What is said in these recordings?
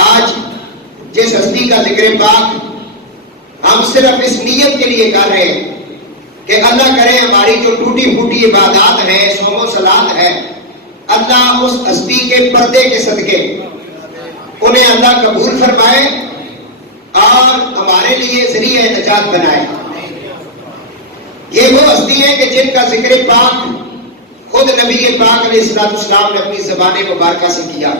آج جس ہستی کا ذکر پاک ہم صرف اس نیت کے لیے کر رہے ہیں کہ اللہ کرے ہماری جو ٹوٹی پھوٹی عبادات ہے، صوم و صلات ہے، اللہ اس ہستی کے پردے کے صدقے انہیں اللہ قبول فرمائے اور ہمارے لیے ذریعہ نجات بنائے۔ یہ وہ ہستی ہے کہ جن کا ذکر پاک خود نبی پاک علیہ السلام نے اپنی زبان مبارکہ سے کیا۔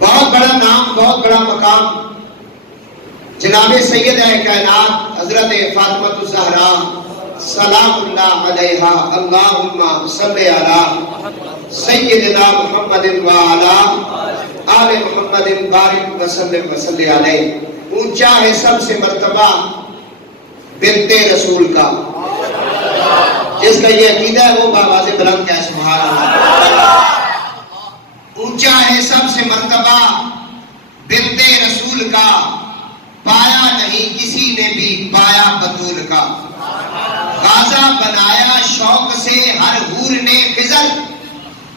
بہت بڑا نام، بہت بڑا مقام جناب سید کائنات حضرت فاطمہ الزہرا سلام اللہ علیہا، اللہم صلی علی سیدنا محمد وعلی آل محمد بارک وسلم وصلی علیہ۔ اونچا ہے سب سے مرتبہ بنت رسول کا، جس کا یہ عقیدہ ہے وہ بآواز بلند کہے سبحان اللہ۔ اونچا ہے سب سے مرتبہ بنت رسول کا، پایا نہیں کسی نے بھی پایا بطول کا۔ غازہ بنایا شوق سے ہر حور نے خضر،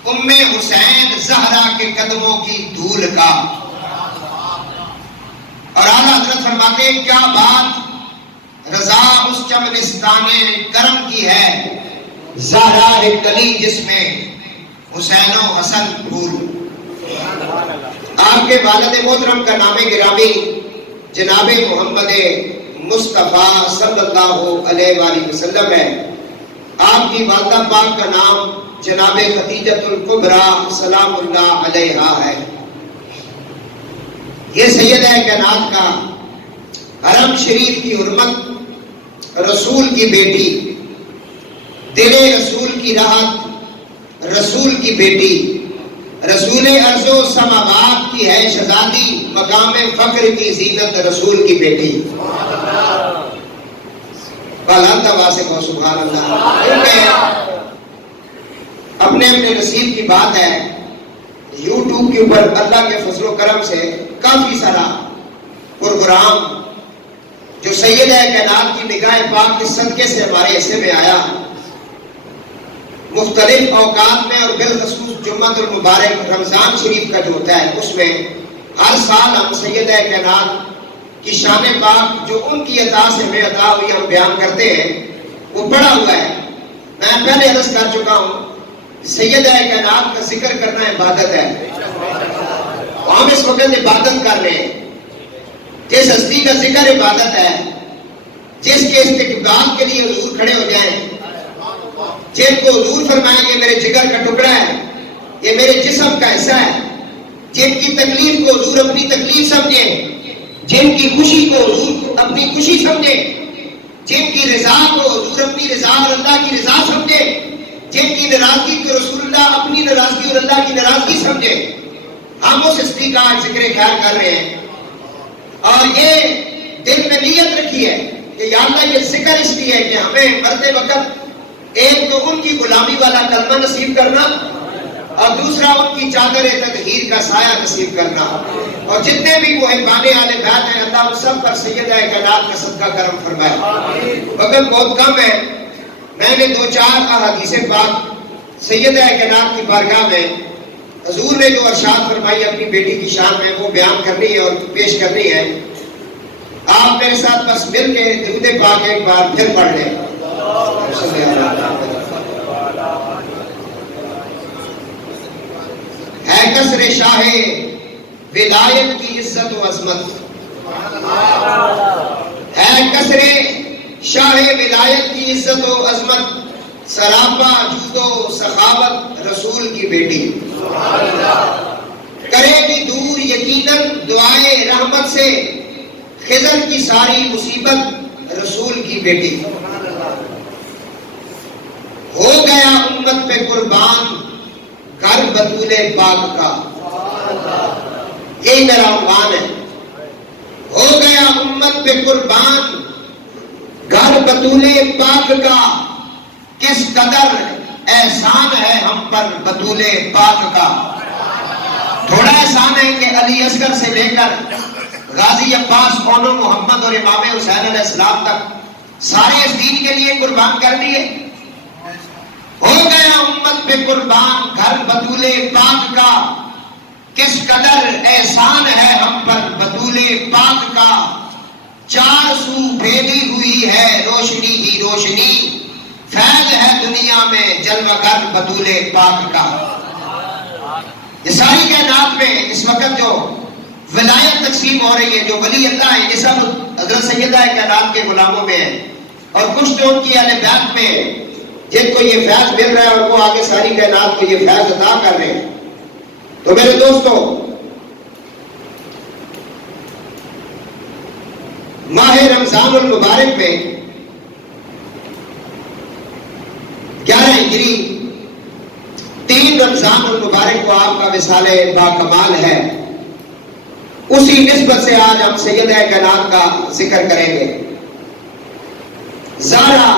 ام حسین زہرا کے قدموں کی دھول کا۔ اور اعلیٰ حضرت فرماتے ہیں کیا بات رضا اس چمنستان کرم کی ہے، زہرا ہے کلی جس میں حسین و حسن پھول۔ آپ کے والد محترم کا نام گرامی جناب محمد مصطفیٰ صلی اللہ علیہ وآلہ وسلم ہے۔ آپ کی والدہ پاک کا نام جناب خدیجۃ الکبریٰ سلام اللہ علیہا ہے۔ یہ سیدہ کائنات کا حرم شریف کی حرمت، رسول کی بیٹی، دل رسول کی راحت، رسول کی بیٹی، رسول ارض و سماوات کی ہے شہزادی، مقام فخر کی زینت رسول کی بیٹی۔ بلند آواز سے کہو سبحان اللہ۔ کیونکہ اپنے اپنے نصیب کی بات ہے، یوٹیوب کے اوپر اللہ کے فضل و کرم سے کافی سارا پروگرام جو سیدہ کائنات کی نگاہ پاک کے صدقے سے ہمارے حصے میں آیا، مختلف اوقات میں اور بالخصوص جمعۃ المبارک رمضان شریف کا جو ہوتا ہے، اس میں ہر سال ہم سیدہ کائنات کی شان پاک جو ان کی عطا سے ہمیں عطا ہوئی ہم بیان کرتے ہیں، وہ پڑھا ہوا ہے۔ میں پہلے عرض کر چکا ہوں، سیدہ کائنات کا ذکر کرنا عبادت ہے، ہم اس وقت عبادت کر رہے ہیں۔ جس ہستی کا ذکر عبادت ہے، جس کے استقبال کے لیے حضور کھڑے ہو جائیں، جن کو حضور فرمائیں یہ میرے جگر کا ٹکڑا ہے، یہ میرے جسم کا حصہ ہے، جن کی تکلیف کو حضور اپنی تکلیف سمجھیں، جن کی خوشی کو حضور اپنی خوشی سمجھیں، جن کی رضا کو حضور اپنی رضا اور اللہ کی رضا سمجھیں، جن کی ناراضگی کو رسول اللہ اپنی ناراضگی اور اللہ کی ناراضگی سمجھیں، ہم اس ہستی کا ذکر خیر کر رہے ہیں۔ اور یہ دل میں نیت رکھی ہے کہ یا اللہ یہ ذکر اس لیے ہے کہ ہمیں مرتے وقت ایک تو ان کی غلامی والا کلمہ نصیب کرنا، اور دوسرا ان کی چادر تطہیر کا سایہ نصیب کرنا، اور جتنے بھی محبان آل بیت ہیں اللہ ان سب پر سیدہ کائنات کا صدقہ کرم فرمائے۔ وقت بہت کم ہے، میں نے 2-4 احادیث پاک سیدہ کائنات کی بارگاہ میں حضور نے جو ارشاد فرمائی اپنی بیٹی کی شان میں وہ بیان کرنی ہے اور پیش کرنی ہے۔ آپ میرے ساتھ بس مل کے درود پاک ایک بار پھر پڑھ لیں۔ ہے کسر شاہ ولایت کی عزت و عظمت، ہے کسر شاہ ولایت کی عزت و عظمت، سراپا جود و سخاوت رسول کی بیٹی، کرے گی دور یقیناً دعائے رحمت سے خضر کی ساری مصیبت رسول کی بیٹی، ہو گیا امت پہ قربان گھر بطول پاک کا، یہی میرا عنوان ہے، ہو گیا امت پہ قربان گھر بطول پاک کا، کس قدر احسان ہے ہم پر بطول پاک کا۔ تھوڑا احسان ہے کہ علی اصغر سے لے کر غازی عباس، کونو محمد اور امام حسین علیہ السلام تک سارے اس دین کے لیے قربان کر دیے۔ ہو گیا امت پہ قربان گھر بطول پاک کا، کس قدر احسان ہے ہم پر بطول پاک کا، چار سو بھیجی ہوئی ہے روشنی ہی روشنی، فیض ہے دنیا میں جلوہ گر بطول پاک کا۔ یہ ساری کائنات میں اس وقت جو ولایت تقسیم ہو رہی ہے، جو ولی اللہ ہیں، یہ سب حضرت سیدہ کائنات کے غلاموں میں ہیں، اور کچھ تو ان کی اہل بیت میں جن کو یہ فیض مل رہا ہے اور وہ آگے ساری کائنات کو یہ فیض عطا کر رہے ہیں۔ تو میرے دوستو، ماہ رمضان المبارک میں 11 ہجری 3 رمضان المبارک کو آپ کا وصال با کمال ہے، اسی نسبت سے آج ہم سیدہ کائنات کا ذکر کریں گے۔ زہرا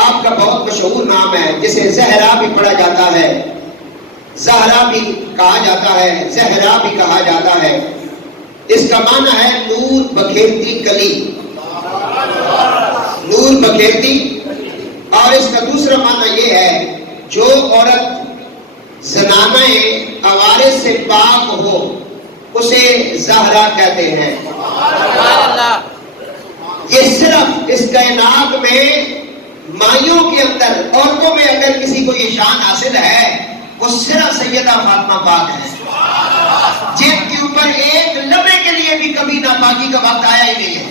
آپ کا بہت مشہور نام ہے، جسے زہرا بھی پڑھا جاتا ہے، زہرا بھی کہا جاتا ہے، زہرا بھی کہا جاتا ہے۔ اس کا معنی ہے نور بکھیرتی کلی، نور بکھیرتی، اور اس کا دوسرا معنی یہ ہے جو عورت زنانہ عوارض سے پاک ہو اسے زہرا کہتے ہیں۔ یہ صرف اس کائنات میں مائیوں کے اندر، عورتوں میں اگر کسی کو یہ شان حاصل ہے وہ صرف سیدہ فاطمہ پاک ہے، جن کے اوپر ایک لمحے کے لیے بھی کبھی ناپاکی کا وقت آیا ہی نہیں ہے۔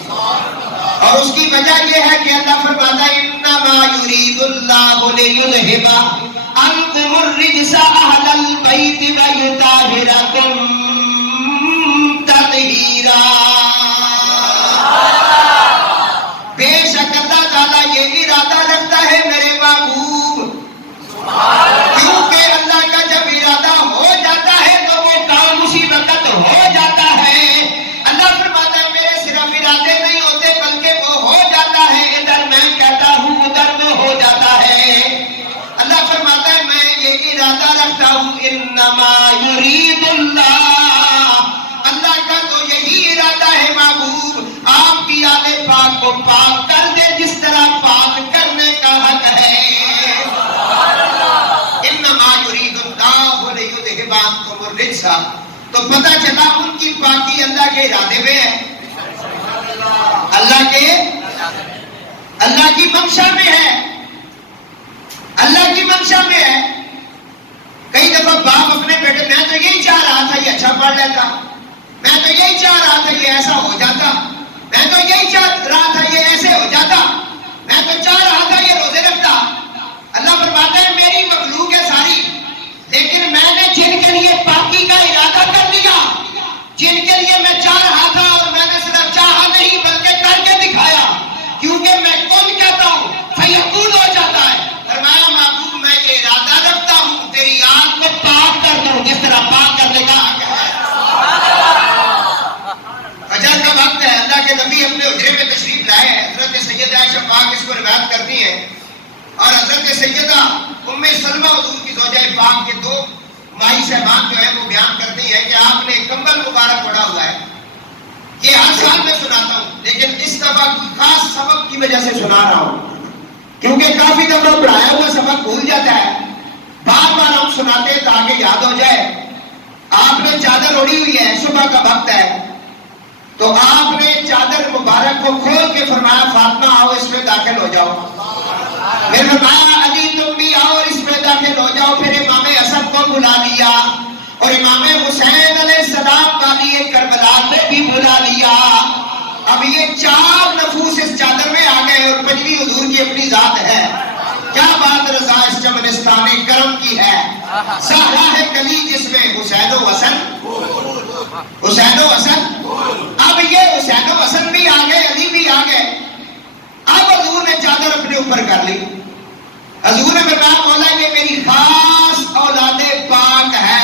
اور اس کی وجہ یہ ہے کہ اللہ فرماتا ہے انما یرید اللہ لیذھب عنکم الرجس اہل البیت ویطہرکم تطہیرا۔ بے شک اللہ تعالیٰ یہ ارادہ رکھتا ہے میرے محبوب، کیونکہ اللہ کا جب ارادہ ہو جاتا ہے تو وہ کام اسی وقت ہو جاتا ہے۔ اللہ فرماتا ہے میرے صرف ارادے نہیں ہوتے بلکہ وہ ہو جاتا ہے، ادھر میں کہتا ہوں ادھر وہ ہو جاتا ہے۔ اللہ فرماتا ہے میں یہ ارادہ رکھتا ہوں انما یرید اللہ، اللہ کا تو یہی ارادہ ہے محبوب آپ کی آل پاک کو پاک کر دے جس طرح پاک کرنے کا حق ہے۔ انما یرید اللہ لیذھب عنکم الرجس، تو پتہ چلا ان کی پاکی اللہ کے ارادے میں ہے، اللہ کی منشا میں ہے، اللہ کی منشا میں ہے۔ کئی دفعہ باپ اپنے بیٹے، میں تو یہی چاہ رہا تھا یہ اچھا پڑھ لیتا، میں تو یہی چاہ رہا تھا یہ ایسا ہو جاتا، میں تو یہی چاہ رہا تھا یہ ایسے ہو جاتا، میں تو چاہ رہا تھا یہ روزے رکھتا۔ اللہ فرماتا ہے میری مخلوق ہے ساری، لیکن میں نے جن کے لیے پاکی کا ارادہ کر دیا، جن کے لیے میں چاہ رہا تھا، اور میں نے صرف چاہا نہیں بلکہ کر کے دکھایا، کیونکہ میں کون کہتا ہوں فیکون ہو جاتا ہے۔ فرمایا محبوب میں یہ ارادہ رکھتا ہوں تیری آنکھ کو پاک کر دوں جس طرح پاک کرنے کا حق ہے۔ فجر کا وقت ہے، اللہ کے نبی اپنے حجرے میں تشریف لائے ہیں، حضرت سیدہ عائشہ پاک اس کو روایت کرتی ہیں، اور حضرت سیدہ ام سلمہ حضور کی زوجہ پاک کے 2 مائی صاحبان جو ہے وہ بیان کرتی ہیں کہ آپ نے کمبل مبارک پڑا ہوا ہے۔ یہ ہر سال میں سناتا ہوں، لیکن اس دفعہ کوئی خاص سبب کی وجہ سے سنا رہا ہوں، کیونکہ کافی دفعہ پڑھایا ہوا سبق بھول جاتا ہے، بار بار ہم سناتے ہیں تاکہ یاد ہو جائے۔ آپ نے چادر اوڑھی ہوئی ہے، صبح کا وقت ہے، تو آپ نے چادر مبارک کو کھول کے فرمایا فاطمہ آؤ اس میں داخل ہو جاؤ، پھر فرمایا علی تم بھی آؤ اس میں داخل ہو جاؤ، پھر امام حسن کو بلا لیا اور امام حسین علیہ السلام والی کربلا کو بھی بلا لیا۔ اب یہ 4 نفوس اس چادر میں آ گئے، اور 5ویں حضور کی اپنی ذات ہے۔ کیا بات رضا اس چمنستان کرم کی ہے، زہرا ہے کلی جس میں حسین و حسن، حسین و حسن۔ اب یہ حسین و حسن بھی آ گئے، علی بھی آ گئے۔ اب حضور نے چادر اپنے اوپر کر لی، حضور نے فرمایا مولا یہ میری خاص اولاد پاک ہے،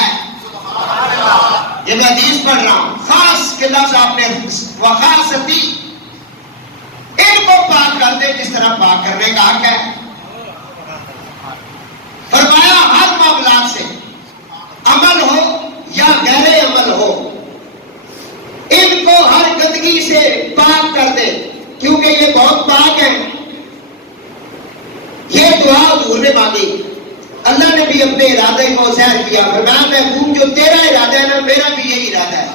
یہ میں حدیث پڑھ رہا ہوں، خاص کے لفظ آپ نے وخاصتی، ان کو پاک کر دے جس طرح پاک کرنے کا حق ہے۔ فرمایا ہر معاملات سے عمل ہو یا غیر عمل ہو، ان کو ہر گندگی سے پاک کر دے، کیونکہ یہ بہت پاک ہے۔ یہ دعا حضور نے مانگی، اللہ نے بھی اپنے ارادے کو ظاہر کیا، فرمایا محبوب جو تیرا ارادہ ہے نا میرا بھی یہی ارادہ ہے۔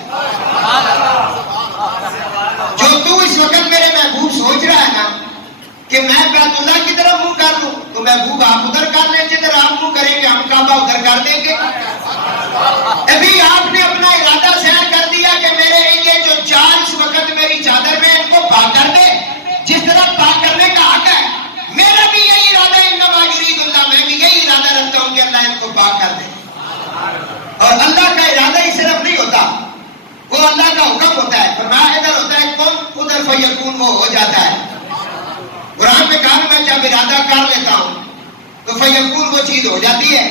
جو تو اس وقت میرے محبوب سوچ رہا ہے نا کہ میں بیت اللہ کی طرف منہ کر لوں، تو محبوب آپ ادھر کر لیں، جدھر آپ منہ کریں گے ہم کعبہ ادھر کر دیں گے۔ ابھی آپ نے اپنا ارادہ ظاہر کر دیا کہ میرے یہ جو چار اس وقت میری چادر میں ان کو پاک کر دے، جس طرح پاک کرنے کا حق ہے میرا بھی یہی ارادہ ہے، انما یرید اللہ، میں بھی یہی ارادہ رکھتا ہوں کہ اللہ ان کو پاک کر دے۔ اور اللہ کا ارادہ ہی صرف نہیں ہوتا، وہ اللہ کا حکم ہوتا ہے، فرمایا ادھر ہوتا ہے کن ادھر فیکون، وہ ہو جاتا ہے۔ قرآن میں کہا میں جب ارادہ کر لیتا ہوں تو فیکون وہ چیز ہو جاتی ہے۔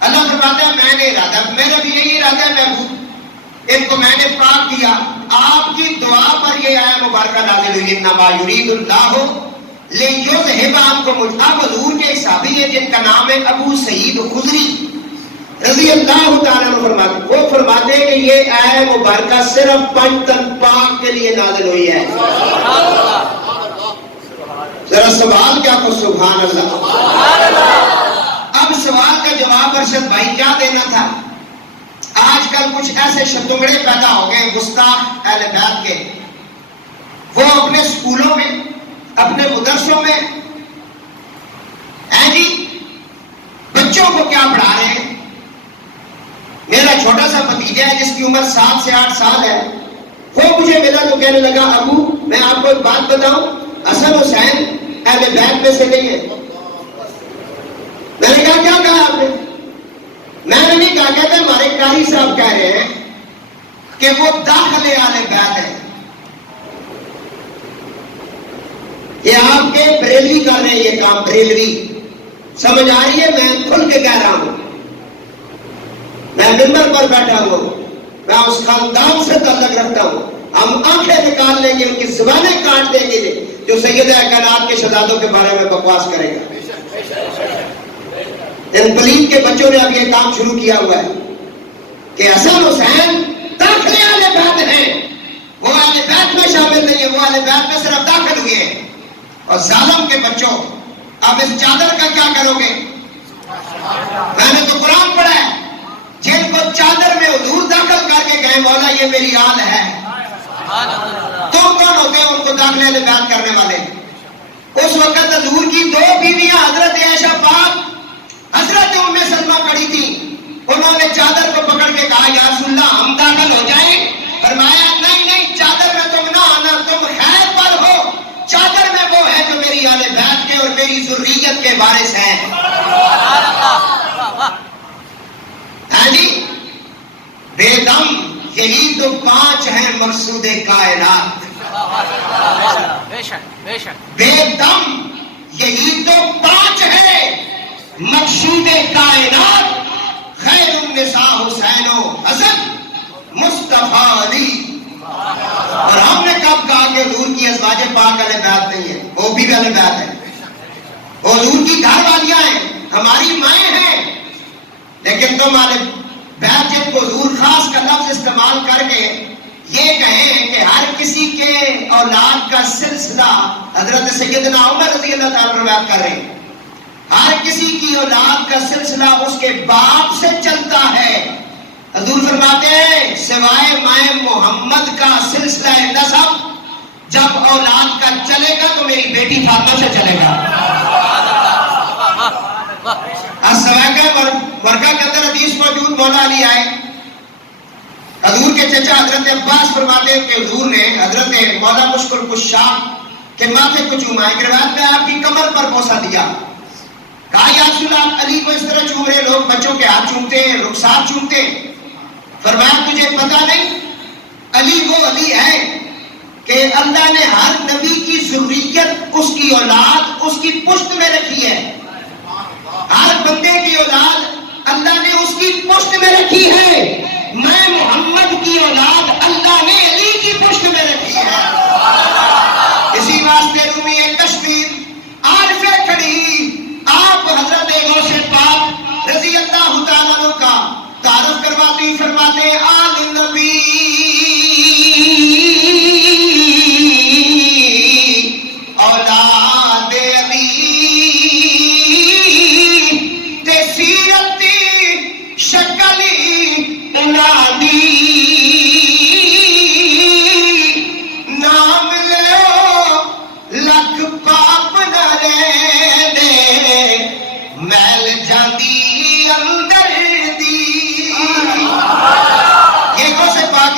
اللہ فرماتا ہے میں نے ارادہ، میرا بھی یہی ارادہ ہے محبوب، ان کو میں نے پاک کیا۔ آپ کی دعا پر یہ آیت مبارکہ نازل ہوئی، انما یرید اللہ لیذھب عنکم، اب حضور کے صحابی ہے جن کا نام ہے ابو سعید خدری رضی اللہ تعالیٰ عنہ فرماتے، وہ فرماتے ہیں کہ یہ آیت مبارکہ صرف 5 تن پاک کے لیے نازل ہوئی ہے۔ ذرا سوال کیا کو سبحان اللہ۔ اب سوال کا جواب ارشد بھائی کیا دینا تھا؟ آج کل کچھ ایسے شتنگڑے پیدا ہو گئے گستاخ اہل بیت کے، وہ اپنے سکولوں میں اپنے مدرسوں میں جی بچوں کو کیا پڑھا رہے ہیں۔ میرا چھوٹا سا بھتیجا ہے جس کی عمر 7 سے 8 سال ہے، وہ مجھے ملا تو کہنے لگا ابو میں آپ کو ایک بات بتاؤں، حسن حسین اہل بیت میں سے نہیں ہے۔ میں نے کہا کیا کہا آپ نے؟ میں نے نہیں کہا، کہتے ہمارے قاری صاحب کہہ رہے ہیں کہ وہ داخل اہل بیت ہے۔ یہ آپ کے بریلوی کر رہے ہیں یہ کام، بریلوی سمجھ آ رہی ہے؟ میں کھل کے کہہ رہا ہوں، میں ممبر پر بیٹھا ہوں، میں اس خاندان سے تعلق رکھتا ہوں، ہم آنکھیں نکال لیں گے، ان کی زبانیں کاٹ دیں گے جو سیدہ کائنات کے شہزادوں کے بارے میں بکواس کرے گا۔ ان پلید کے بچوں نے اب یہ کام شروع کیا ہوا ہے کہ حسن حسین داخل اہل بیت ہیں، وہ اہل بیت میں شامل نہیں ہے، وہ اہل بیت میں صرف داخل ہوئے ہیں۔ اور ظالم کے بچوں اب اس چادر کا کیا کرو گے؟ میں نے تو قرآن پڑھا ہے، جن کو چادر میں حضور داخل کر کے کہے مولا یہ میری آل ہے، تم کون ہوتے ہیں ان کو داخل اہل بیت کرنے والے؟ اس وقت حضور کی 2 بیویاں حضرت عائشہ پاک حضرت ام سلمہ کھڑی تھی، انہوں نے چادر کو پکڑ کے کہا یا رسول اللہ ہم داخل ہو جائیں؟ فرمایا نہیں نہیں، چادر میں تم نہ آنا، تم خیر پر ہو، چادر میں وہ ہے جو میری اہل بیت کے اور میری ذریت کے وارث ہیں۔ ہاں جی، بے دم یہی تو 5 ہیں مقصود کائنات، بے دم یہی تو 5 ہے مقصود کائنات، خیر النساء حسین و حسن مصطفیٰ علی۔ اور ہم نے کب کہا کہ حضور کی ازواج پاک اہل بیت نہیں ہے؟ وہ بھی اہل بیت ہے، وہ حضور کی گھر والیاں ہیں، ہماری مائیں ہیں، لیکن تم اہل بیت جن کو حضور خاص کا لفظ استعمال کر کے یہ کہیں کہ ہر کسی کے اولاد کا سلسلہ حضرت سیدنا عمر رضی اللہ تعالیٰ روایت کر رہے ہیں، ہر کسی کی اولاد کا سلسلہ اس کے باپ سے چلتا ہے۔ حضور فرماتے ہیں سوائے مائے محمد کا سلسلہ نسب جب اولاد کا چلے گا تو میری بیٹی فاطمہ سے چلے گا۔ ورقہ کے اندر حدیث موجود، مولا علی آئے، حضور کے چچا حضرت عباس فرماتے ہیں کہ حضور نے حضرت مولا مشکل کشاہ کے ماتھے کو چوما، ایک روایت میں آپ کی کمر پر بوسہ دیا، کہا یا رسول اللہ علی کو اس طرح چوم رہے، لوگ بچوں کے ہاتھ چومتے ہیں، رخسار چومتے ہیں۔ فرمایا تجھے پتا نہیں علی وہ علی ہے کہ اللہ نے ہر نبی کی ذریت، اس کی اولاد اس کی پشت میں رکھی ہے، ہر بندے کی اولاد اللہ نے اس کی پشت میں رکھی ہے، میں محمد کی اولاد اللہ نے علی کی پشت میں رکھی ہے۔ اسی واسطے رومی کشمیر عارف کھڑی آپ حضرت غوث پاک رضی اللہ تعالیٰ عنہ کا تعارف کرواتے فرماتے آل نبی اولاد علی تیسی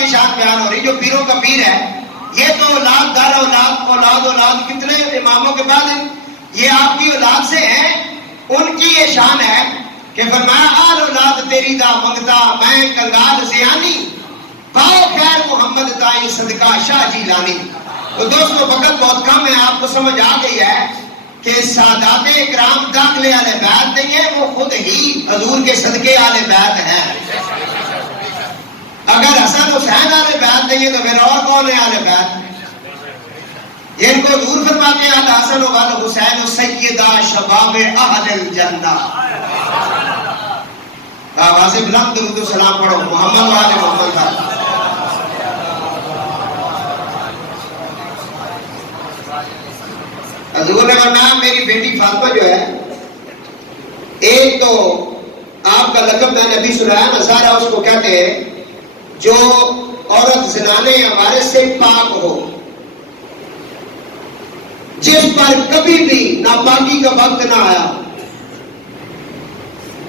کی شان بیان ہو رہی. جو پیروں کا پیر ہے یہ تو اولاد در اولاد کتنے اماموں کے بعد یہ آپ کی اولاد سے ہیں. ان کی یہ شان ہے کہ فرمایا آل اولاد تیری دا منگتا میں کنگال زیانی پاؤ خیر محمد تائی صدقہ شاہ جیلانی. تو دوستو وقت بہت کم ہے, آپ کو سمجھ آ گئی ہے کہ سادات اکرام داخلے آل بیت نہیں ہے, وہ خود ہی حضور کے صدقے آل بیت ہیں. اگر حسن حسین آل بیت نہیں ہے تو پھر اور کون ہے آل بیت؟ ان کو دور فرماتے ہیں آل حسن و آل حسین و سیدہ شباب اہل الجنہ. آواز بلند درود و سلام پڑھو محمد و آل محمد. حضور نے فرمایا میری بیٹی فاطمہ جو ہے, ایک تو آپ کا لقب میں نے ابھی سنایا نا, زہرا اس کو کہتے ہیں جو عورت زنانے یا وارث سے پاک ہو, جس پر کبھی بھی ناپاکی کا وقت نہ آیا.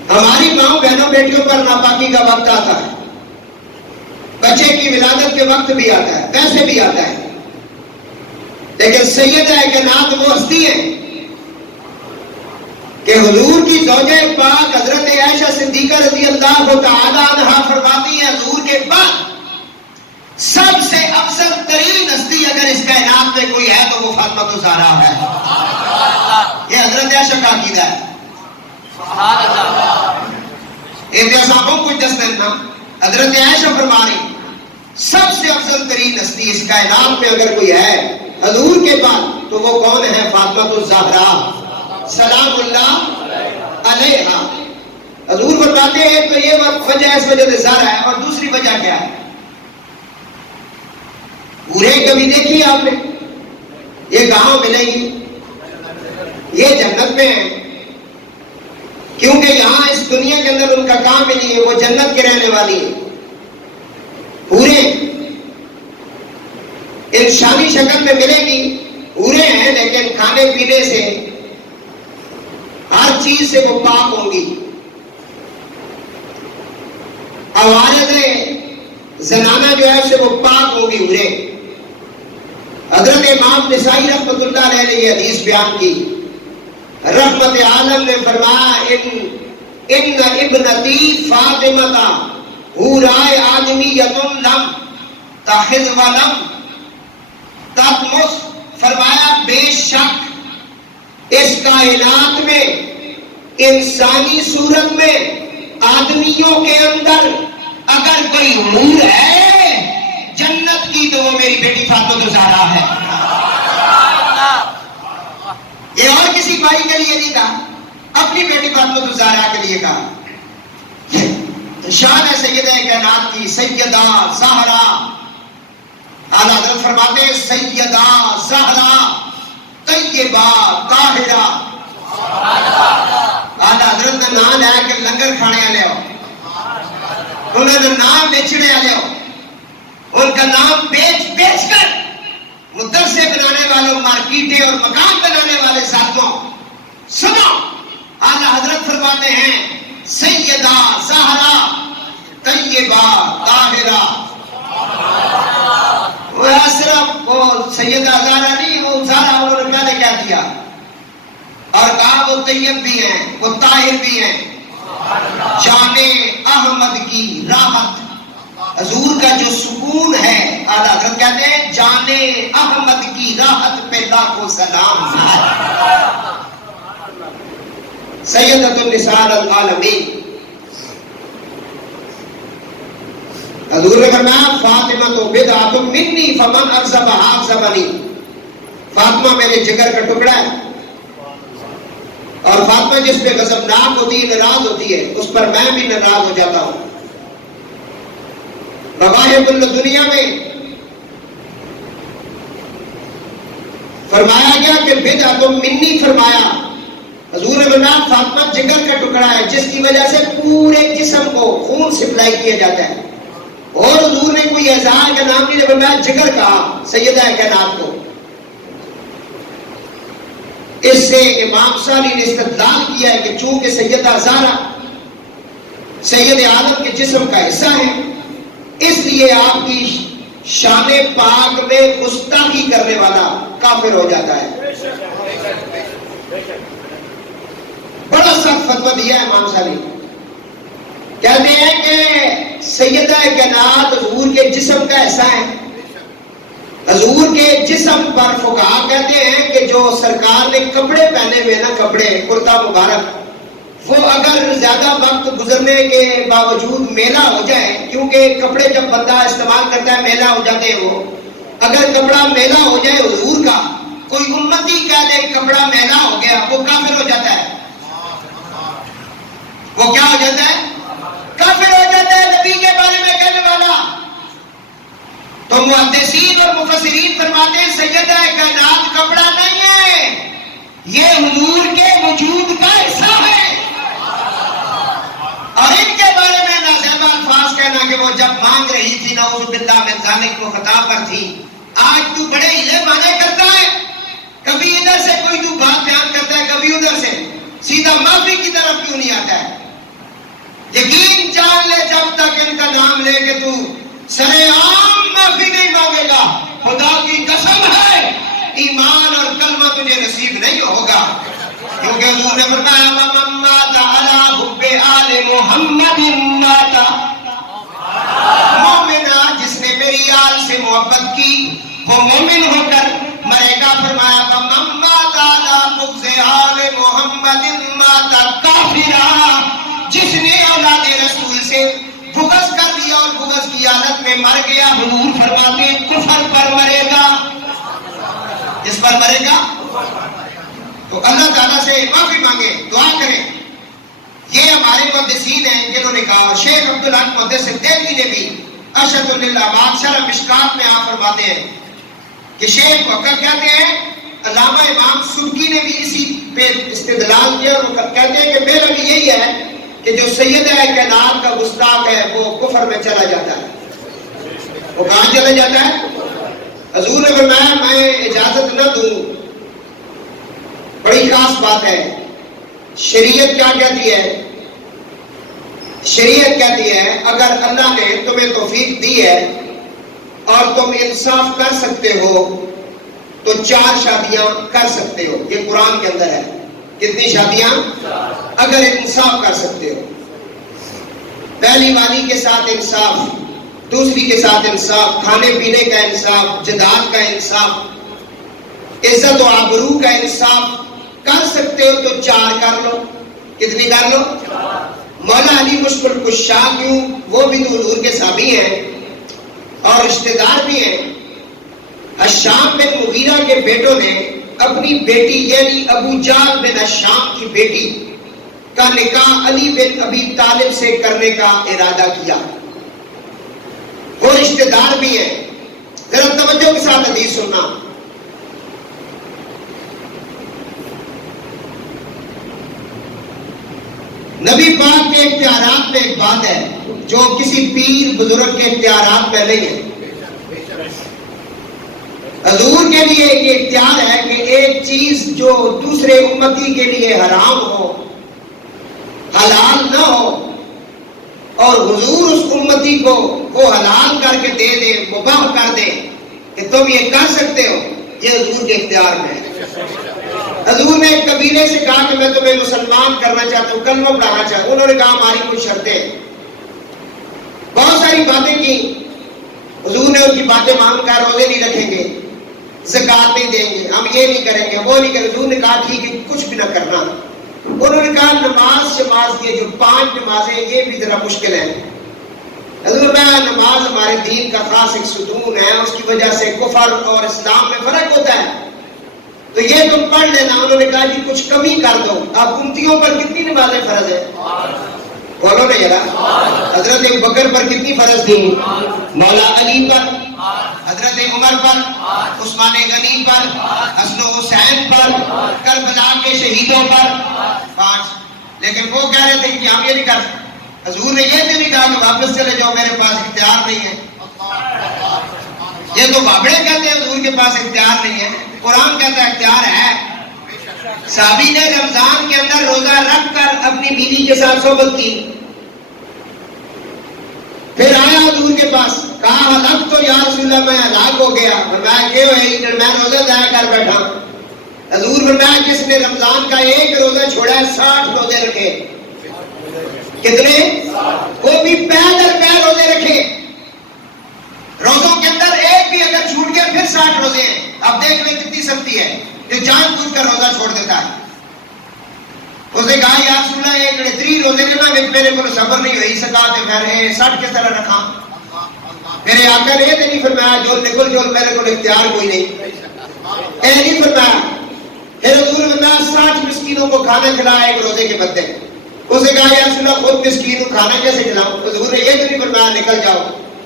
ہماری ماؤں بہنوں بیٹیوں پر ناپاکی کا وقت آتا ہے, بچے کی ولادت کے وقت بھی آتا ہے, پیسے بھی آتا ہے, لیکن سیدہ کائنات وہ ہستی ہے کہ حضور کی زوجہ پاک حضرت عائشہ صدیقہ رضی اللہ تعالی عنہا فرماتی ہیں حضور کے بعد سب سے افضل ترین ہستی اگر اس کائنات میں کوئی ہے تو وہ فاطمہ الزہرا ہے. یہ حضرت عائشہ کا عقیدہ ہے. احتسابوں کچھ دس دینا حضرت عائشہ فرما رہی سب سے افضل ترین ہستی اس کائنات میں اگر کوئی ہے حضور کے بعد تو وہ کون ہے؟ فاطمہ الزہرا سلام اللہ علیہا. حضور فرماتے ہیں تو یہ وجہ اس وجہ سے زہرا ہے, اور دوسری وجہ کیا ہے؟ پورے کبھی دیکھی آپ نے یہ کہاں ملیں گی؟ یہ جنت میں ہے, کیونکہ یہاں اس دنیا کے اندر ان کا کام ہی نہیں ہے, وہ جنت کے رہنے والی ہے. پورے انسانی شکل میں ملے گی, پورے ہیں لیکن کھانے پینے سے ہر چیز سے وہ پاک ہوں گی. عوارض زنانہ جو ہے اس سے وہ پاک ہوگی. پورے حضرت امام نسائی رحمۃ اللہ علیہ نے یہ حدیث بیان کی, رحمت عالم نے فرمایا ان ابنتی فاطمہ حورائے آدمیۃ لم تحض ولم تطمس. فرمایا بے شک اس کائنات میں انسانی صورت میں آدمیوں کے اندر اگر کوئی حور ہے جنت کی تو وہ میری بیٹی فاطمہ الزہرا ہے. یہ اور کسی بھائی کے لیے نہیں کہا, اپنی بیٹی فاطمہ الزہرا کے لیے کہا. شان ہے سیدہ کائنات کی سیدہ زہرا. اعلیٰ حضرت فرماتے ہیں سیدہ زہرا طیبہ طاہرہ. اعلیٰ حضرت نے نام ہے کہ لنگر کھانے والے ہو, انہوں نے نام بیچنے والے ہو, ان کا نام بیچ کر مدرسے بنانے والوں, مارکیٹیں اور مکان بنانے والے ساتھوں سنو. اعلیٰ حضرت فرماتے ہیں سیدہ زہرا طیبہ طاہرہ. وہ صرف وہ سیدہ زہرا نہیں, وہ زہرا انہوں نے پہلے کیا دیا اور کہا وہ طیب بھی ہیں, وہ طاہر بھی ہیں. جانے احمد کی راحت, حضور کا جو سکون ہے, اعلیٰ حضرت کہتے ہیں جانے احمد کی راحت پہ لاکھوں سلام. سیدۃ النساء العالمین. حضور نے فرمایا فاطمہ تو بدعۃ منی فمن اکذبھا اکذبنی. فاطمہ میرے جگر کا ٹکڑا ہے, اور فاطمہ جس پہ غضبناک ہوتی ہے, ناراض ہوتی ہے, اس پر میں بھی ناراض ہو جاتا ہوں. مواہب الدنیا میں فرمایا گیا کہ بدعۃ منی, فرمایا حضور نے فرمایا فاطمہ جگر کا ٹکڑا ہے جس کی وجہ سے پورے جسم کو خون سپلائی کیا جاتا ہے. اور حضور نے کوئی اعزاز کا نام نہیں فرمایا, جگر کہا سیدہ کائنات کو. اس سے امام صاحب نے استدلال کیا ہے کہ چونکہ سیدہ زہرا سید عالم کے جسم کا حصہ ہے, اس لیے آپ کی شان پاک میں گستاخی کرنے والا کافر ہو جاتا ہے۔ بڑا سخت فتویٰ دیا ہے امام صاحب نے، کہتے ہیں کہ سیدہ کائنات حضور کے جسم کا ایسا ہے، حضور کے جسم پر فقہا کہتے ہیں کہ جو سرکار نے کپڑے پہنے ہوئے نا، کپڑے کرتا مبارک، وہ اگر زیادہ وقت گزرنے کے باوجود میلا ہو جائے، کیونکہ کپڑے جب بندہ استعمال کرتا ہے میلا ہو جاتے ہیں وہ، اگر کپڑا میلا ہو جائے حضور کا، کوئی امتی کہہ دے کپڑا میلا ہو گیا، وہ کافر ہو جاتا ہے۔ وہ کیا ہو جاتا ہے؟ کافر ہو جاتا ہے نبی کے بارے میں کہنے والا۔ تو محدثین اور مفسرین فرماتے ہیں سیدہ کائنات کپڑا نہیں ہے، یہ حضور کے وجود کا حصہ ہے۔ اور ان کے بارے میں نازیبہ الفاظ کہنا کہ وہ جب مانگ رہی تھی نعوذ باللہ من ذالک، وہ خطا پر تھی۔ آج تو بڑے ہیلے مانے کرتا ہے، کبھی ادھر سے کوئی تو بات بیان کرتا ہے، کبھی ادھر سے، سیدھا معافی کی طرف کیوں نہیں آتا ہے؟ یقین جان لے جب تک ان کا نام لے کے تو سرے عام معافی نہیں مانگے گا، خدا کی قسم ہے ایمان اور کلمہ تجھے نصیب نہیں ہوگا، کیونکہ حضور نے فرمایا وَمَن مَّاتَ عَلَىٰ حُبِّ آلِ مُحَمَّدٍ مَّاتَ، مومنہ جس نے میری آل سے محبت کی وہ مومن ہو کر مرے گا۔ فرمایا وَمَن مَّاتَ عَلَىٰ بُغْضِ آلِ مُحَمَّدٍ مَّاتَ کافرا، جس نے اولاد رسول سے بغض کر لیا اور بغض کی حالت میں مر گیا، حضور فرماتے ہیں کفر پر مرے گا۔ جس پر مرے گا تو اللہ تعالیٰ سے معافی مانگے، دعا کریں۔ یہ ہمارے محدثین ہیں جنہوں نے کہا، شیخ عبدالحق محدث دہلوی نے بھی ارشد للعباد شرح مشکات میں آپ فرماتے ہیں کہ شیخ وقت کہتے ہیں، علامہ امام سبکی نے بھی اسی پہ استدلال کیا اور کہتے ہیں کہ میرا بھی یہی ہے کہ جو سیدہ کائنات کا گستاخ ہے وہ کفر میں چلا جاتا ہے۔ وہ کہاں چلا جاتا ہے؟ حضور نے فرمایا میں اجازت نہ دوں، بڑی خاص بات ہے۔ شریعت کیا کہتی ہے؟ شریعت کہتی ہے اگر اللہ نے تمہیں توفیق دی ہے اور تم انصاف کر سکتے ہو تو 4 شادیاں کر سکتے ہو، یہ قرآن کے اندر ہے۔ کتنی شادیاں؟ اگر انصاف کر سکتے ہو، پہلی والی کے ساتھ انصاف، دوسری کے ساتھ انصاف، کھانے پینے کا انصاف، جداد کا انصاف، عزت و آبرو کا انصاف کر سکتے ہو تو 4 کر لو۔ کتنی کر لو؟ مولا علی مشکل کشا کیوں؟ وہ بھی تو حضور کے صحابی ہیں اور رشتہ دار بھی ہیں۔ الشام بن مغیرہ کے بیٹوں نے اپنی بیٹی یعنی ابو جہل بن الشام کی بیٹی کا نکاح علی بن ابی طالب سے کرنے کا ارادہ کیا۔ وہ رشتہ دار بھی ہیں، ذرا توجہ کے ساتھ حدیث سننا۔ نبی پاک کے اختیارات میں ایک بات ہے جو کسی پیر بزرگ کے اختیارات میں نہیں ہے۔ حضور کے لیے یہ اختیار ہے کہ ایک چیز جو دوسرے امتی کے لیے حرام ہو، حلال نہ ہو، اور حضور اس امتی کو وہ حلال کر کے دے دے، مباح کر دے کہ تم یہ کر سکتے ہو، یہ حضور کے اختیار میں ہے۔ حضور نے ایک قبیلے سے کہا کہ میں تمہیں مسلمان کرنا چاہتا ہوں، کلمہ پڑھانا چاہتا ہوں۔ انہوں نے کہا ہماری کچھ شرطیں، بہت ساری باتیں کی۔ حضور نے ان کی باتیں مان کر روزے نہیں رکھیں گے، زکات نہیں دیں گے، ہم یہ نہیں کریں گے، وہ نہیں کریں گے۔ حضور نے کہا ٹھیک ہے کچھ بھی نہ کرنا۔ انہوں نے کہا نماز شماز یہ جو 5 نمازیں یہ بھی ذرا مشکل ہے۔ حضور نے نماز ہمارے دین کا خاص ایک ستون ہے، اس کی وجہ سے کفر اور اسلام میں فرق ہوتا ہے، تو یہ تم پڑھ لینا۔ انہوں نے کہا جی کچھ کمی کر دو۔ اب امتیوں پر کتنی نمازیں فرض ہے؟ بولو نا ذرا۔ حضرت ابوبکر پر کتنی فرض تھی؟ مولا علی پر، حضرت عمر پر، عثمان غنی پر، حسن و حسین پر، کربلا کے شہیدوں پر 5۔ لیکن وہ کہہ رہے تھے کہ ہم یہ نہیں کر سکتے۔ حضور نے یہ تو نہیں کہا کہ واپس چلے جاؤ، میرے پاس اختیار نہیں ہے۔ یہ تو بابڑے کہتے ہیں حضور کے پاس اختیار نہیں ہے، قرآن کہتا ہے اختیار ہے۔ صحابی نے رمضان کے اندر روزہ رکھ کر اپنی بیوی کے ساتھ صحبت کی، پھر آیا حضور کے پاس, کہا ہلاک تو یا رسول اللہ, میں ہلاک ہو گیا. فرمایا کیوں ہے؟ میں روزہ ضائع کر بیٹھا. حضور فرمایا جس نے رمضان کا ایک روزہ چھوڑا ہے 60 روزے رکھے. کتنے؟ وہ بھی پہ روزے رکھے. روزوں کے اندر ایک بھی اگر چھوٹ گیا پھر 60 روزے ہیں. اب دیکھ لیں کتنی سختی ہے جو جان بوجھ کر روزہ چھوڑ دیتا ہے. اس نے کہا یا رسول اللہ ایک 3 روزے نے نا میرے کو صبر نہیں ہوئی سکا تو پھر 60 کس طرح رکھا. میرے آقا نے یہ نہیں فرمایا جو نکل جو میرے کو اختیار کوئی نہیں, اے نہیں فرمایا. پھر حضور فرمایا 60 مسکینوں کو کھانا کھلایا ایک روزے کے بدلے. اس نے کہا یا رسول اللہ خود مسکین کو کھانا کیسے کھلاؤں؟ حضور نے یہ تو نہیں فرمایا نکل جاؤ.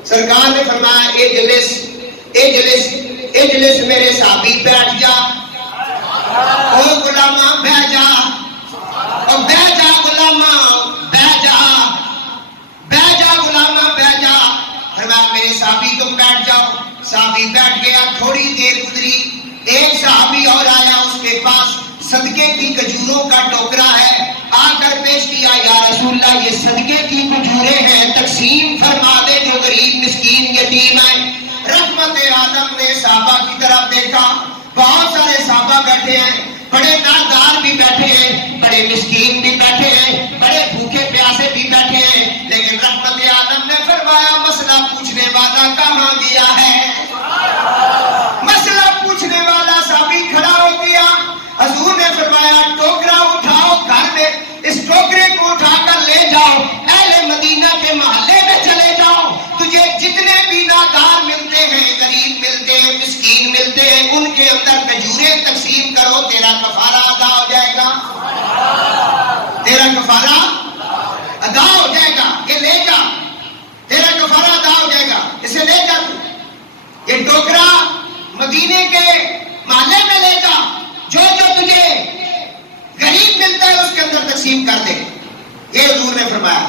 سرکار نے فرمایا اجلس میرے صحابی بیٹھ جا, او غلامہ بیٹھ جا, اور بیٹھ جا غلامہ بیٹھ جا, بیٹھ جا غلامہ بیٹھ جا. فرمایا میرے صحابی تم بیٹھ جاؤ. صحابی بیٹھ گیا. تھوڑی دیر گزری, ایک صحابی اور آیا, اس کے پاس صدقے کی کھجوروں کا ٹوکرا ہے. آ کر پیش کیا یا رسول اللہ یہ صدقے کی کھجوریں ہیں, تقسیم فرما دے جو غریب مسکین یتیم ہیں. رحمت عالم نے صحابہ کی طرف دیکھا. بہت سارے صحابہ بیٹھے ہیں, بڑے نادار بھی بیٹھے ہیں, بڑے مسکین بھی بیٹھے ہیں, بڑے بھوکے پیاسے بھی بیٹھے ہیں. لیکن رحمت عالم نے فرمایا مسئلہ پوچھنے والا کہاں گیا ہے؟ مسئلہ پوچھنے والا صحابی کھڑا ہو گیا. حضور نے فرمایا ٹوکرا اٹھاؤ گھر میں, اس ٹوکرے کو اٹھا کر لے جاؤ, اہل مدینہ کے محلے میں چلے جاؤ. تجھے جتنے بھی نادار ملتے ہیں, غریب ملتے ہیں, مسکین ملتے ہیں, ان کے اندر کھجوریں تقسیم کرو, تیرا کفارہ ادا ہو جائے گا. تیرا کفارہ ادا ہو جائے گا. یہ لے جا, تیرا کفارہ ادا ہو جائے گا, اسے لے جا. تو یہ ٹوکرا مدینے کے محلے میں لے جا, جو تجھے غریب ملتا ہے اس کے اندر تقسیم کر دے. یہ حضور نے فرمایا.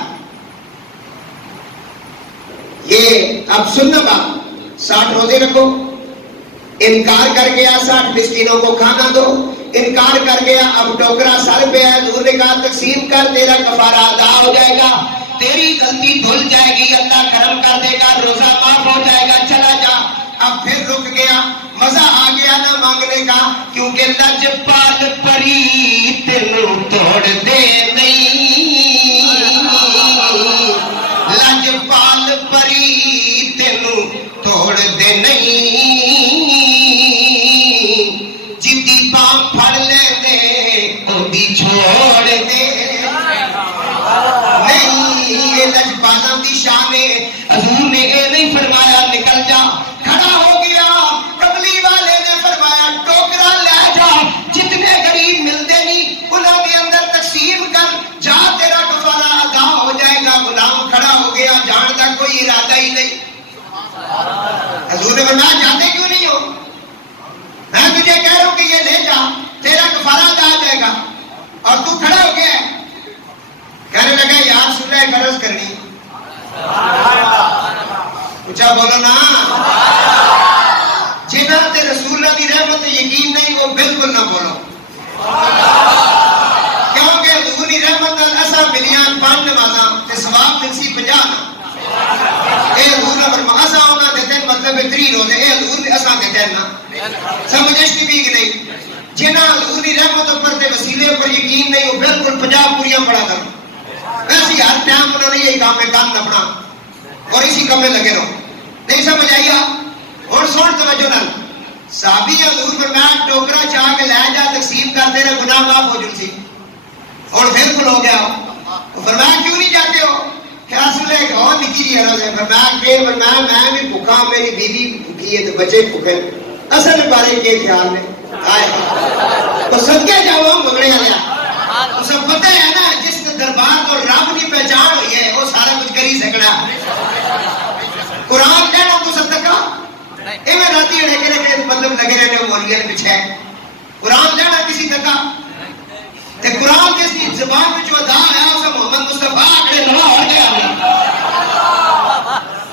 یہ اب سننا بات, 60 روزے رکھو, انکار کر گیا 60 مسکینوں کو کھانا دو, انکار کر گیا, اب ٹوکرا سر پہ ہے. حضور نے کہا تقسیم کر, تیرا کفارہ ادا ہو جائے گا, تیری غلطی دھل جائے گی, اللہ کرم کر دے گا, روزہ معاف ہو جائے گا, چلا جا. اب پھر رک گیا, مزہ آ گیا نہ مانگنے کا, کیونکہ لجپال پری تینوں توڑ دے نہیں, لجپال پری تینوں توڑ دے نہیں, جدی پاں پھڑ لے دے او بھی چھوڑ دے نہیں. یہ لجپالاں دی شان ہے. حضور نے یہ نہیں فرمایا نکل جا, کھڑا ہو گیا. قبلی والے نے فرمایا ٹوکرا لے جا, جتنے غریب ملتے نہیں انہوں کے اندر تقسیم کر, جا تیرا کفارہ ادا ہو جائے گا. غلام کھڑا ہو گیا, جان کا کوئی ارادہ ہی نہیں. حضور نے فرمایا جاتے کیوں نہیں ہو؟ میں تجھے کہہ رہا ہوں کہ یہ لے جا, تیرا کفارہ ادا ہو جائے گا, اور تو کھڑا ہو گیا. کہنے لگا یا رسول اللہ فرض کرنی. اچھا بولو نا. جنہاں تے رسول اللہ کی رحمت یقین نہیں وہ بالکل نہ بولو, کیونکہ حضور کی رحمت اسا ملیاں 5 نمازاں تے ثواب ملسی 50 نا. اے حضور نے فرمایا اسا ہونا دیتے مطلب 3 روزے, اے حضور نے اسا دیتے نا. سمجھش بھی کہ نہیں. جنہاں حضور کی رحمت پر تے وسیلے پر یقین نہیں وہ بالکل 50 پوریاں پڑھا کرو. ویسے ہر ٹائم انہوں نے یہی کام اپنا اور اسی کام میں لگے رہو. نہیں سمجھ آئی آپ؟ اور سن توجہ نال. صحابی حضور فرمایا ٹوکرا چاہ کے لے جا, تقسیم کر دے رہے, گناہ معاف ہو جلسی. اور پھر کھل ہو گیا. فرمایا کیوں نہیں جاتے ہو؟ کیا سن لے کہ اور نکی جی عرض ہے. فرمایا میں بھی بھوکا, میری بیوی بھوکی ہے, تو بچے بھوکے. اصل بارے کے خیال میں تو صدقے جاؤ منگنے والے. اسے پتہ ہے نا جس دربار کو رب کی پہچان ہوئی ہے وہ سارا کچھ کر ہی سکنا. قرآن کہنا تو صدقہ ایویں راتی اڑے مطلب لگے رہنے مولویوں کے پیچھے. قرآن کہنا کسی تکا تے قرآن جس کی زبان میں جو ادا ہے اسے محمد مصطفیٰ اکڑے نوا ہو گیا.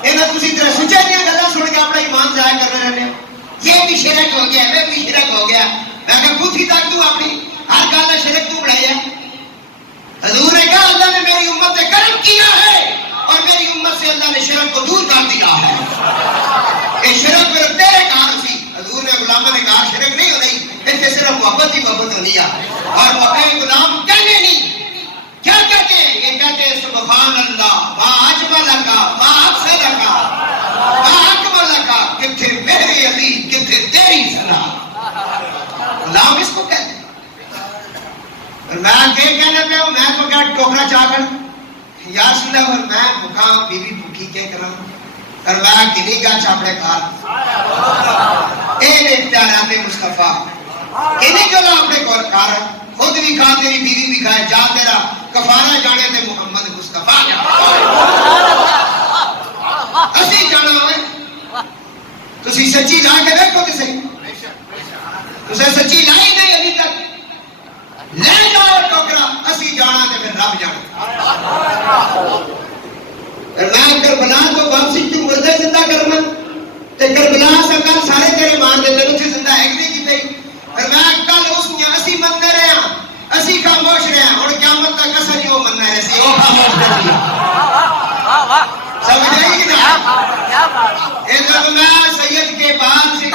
انہاں تسی طرح سچے دیاں گلاں سن کے اپنا ایمان ضائع کرنے رہنے. یہ بھی شرک ہو گیا, وہ بھی شرک ہو گیا. میں کہ بوتھی تک تو اپنی ہر گل میں شرک تو بڑھائی ہے. حضور نے کہا اللہ نے میری امت سے کرم کیا ہے اور میری امت سے اللہ نے شرک کو دور کر کر دیا ہے. یہ شرک پھر تیرے کار سی. حضور نے غلامہ نے کہا شرک نہیں ہو رہی, اتنے صرف محبت ہی محبت ہونی ہے. اور واقعی غلام کہنے نہیں, کیا کہتے ہیں؟ یہ کہتے ہیں سبحان اللہ ما اجمل کا ما افضل کا ما اکمل کا, کتھے میرے علی کتھے تیری ثنا. غلام اس کو کہتے ہیں. اور میں کہنے پہ ہوں, میں تو کیا ٹوکرا چاہ کر یا رسول اللہ, اور میں بھوکا بیوی بھوکی کیا کرا, اور میں کنی گا چاپڑے کار این اختیارات مصطفیٰ کنی گلا اپنے کور کار, خود بھی کھا تیری بیوی بھی کھائے, جا تیرا کفارہ جانے تے محمد مصطفیٰ اسی جانا ہوئے. تسی سچی لا کے دیکھو کہ صحیح, تسے سچی لائی نہیں ابھی تک, لے جاؤ ٹوکرا اسی جانا تے پھر رب جانا. میں کربلا تو واپسی کیوں مردے زندہ کرنا, تے کربلا سے کل سارے تیرے مار دیتے اتنے زندہ ہے نہیں کی پئی. اور میں کل اس نے اسی مننے رہے ہیں, اسی خاموش رہے ہیں, اور قیامت تک اصل نہیں وہ مننا ہے, اسی وہ خاموش رہے ہیں. سمجھ رہی کہ نہیں؟ ایک میں سید کے بعد سے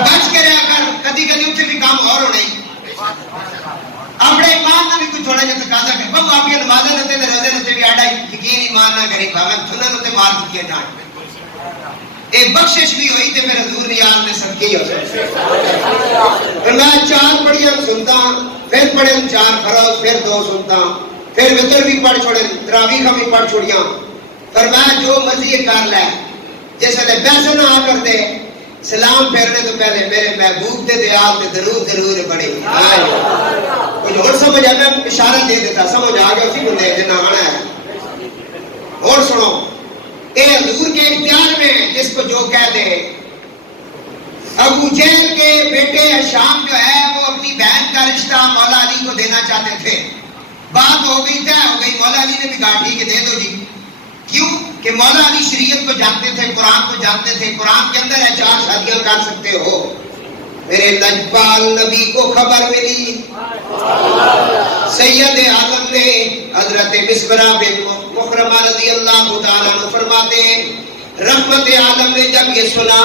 بچ کے رہا کر, کدی کدی اتنے بھی کام اور ہو نہیں. اپنے ایمان میں بھی کچھ تھوڑا جا تقاضا کر, بابا آپ یہ نمازیں نتے تے روزے نتے بھی آڈا یقین ایمان نہ کریں, بھاویں تھنن نتے مار دیا جان. اے بخشش بھی ہوئی تے پھر حضور ریاض میں سب کی ہو سکتے. پھر میں 4 پڑھیاں سنتا, پھر پڑھیں 4 فروز, پھر 2 سنتا, پھر وتر بھی پڑھ چھوڑیں, تراویح بھی پڑھ چھوڑیاں. پر میں جو مرضی کر لے, جس ویلے پیسے نہ آ کر دے, سلام پھیرنے تو پہلے میرے محبوب دے دیال تے ضرور ضرور پڑھی. کچھ اور سمجھ آ, میں اشارہ دے دیتا, سمجھ آ گیا اسی بندے جنہ آنا ہے. اور سنو, اے حضور کے اختیار میں جس کو جو کہہ دے. ابو جہل کے بیٹے ہشام جو ہے وہ اپنی بہن کا رشتہ مولا علی کو دینا چاہتے تھے. بات ہو گئی, طے ہو گئی, مولا علی نے بھی کہا ٹھیک ہے دے دو جی. کیوں کہ مولا علی شریعت کو جانتے تھے, قرآن کو جانتے تھے, قرآن کے اندر ہے 4 شادیاں کر سکتے ہو. میرے لجپال نبی کو خبر ملی, سید عالم نے حضرت مسورہ بن مخرمہ رضی اللہ تعالیٰ عنہ فرماتے ہیں, رحمت عالم نے جب یہ سنا,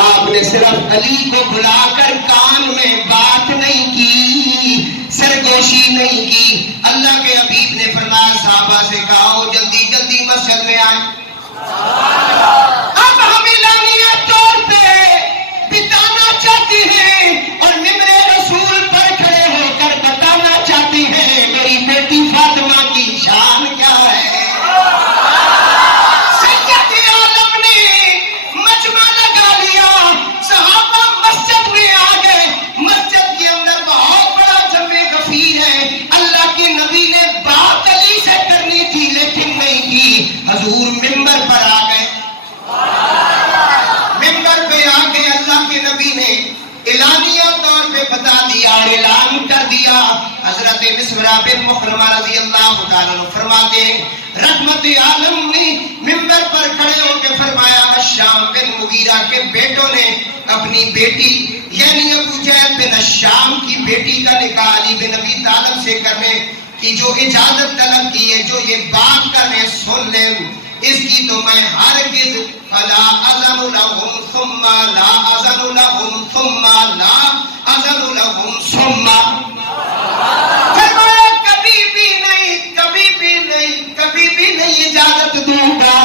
آپ نے صرف علی کو بلا کر کان میں بات نہیں کی, سرگوشی نہیں کی. اللہ کے حبیب نے فرمایا صحابہ سے کہا جلدی جلدی مسجد میں آئے. اب ہم اعلانیہ طور پہ بتانا چاہتی ہیں اور ممبر رسول پر کھڑے ہو کر بتانا چاہتی ہیں میری بیٹی فاطمہ کی شان کیا ہے. سید عالم نے مجمع لگا لیا, صحابہ مسجد میں آ گئے. مسجد کے اندر بہت بڑا جمع غفیر ہے. اللہ کے نبی نے بات علی سے کرنی تھی لیکن نہیں کی. حضور ممبر پر آ گئے. ممبر پہ آ کے اللہ کے نبی نے اعلانیہ طور پہ بتا دیا اور اعلان کر دیا. حضرت مسورہ بن مخرمہ رضی اللہ تعالیٰ عنہ فرماتے ہیں, رحمت عالم نے ممبر پر کھڑے ہو کے فرمایا ہشام بن مغیرہ کے بیٹوں نے اپنی بیٹی یعنی ابو جہل بن ہشام کی بیٹی کا نکاح علی بن ابی طالب سے کرنے کی جو اجازت طلب کی ہے, جو یہ بات کر رہے سن لیں, اس کی تو میں ہرگز فلا اذن لهم ثم لا اذن لهم ثم لا اذن لهم ثم فرمایا کبھی بھی نہیں, کبھی بھی نہیں, کبھی بھی نہیں اجازت دوں گا.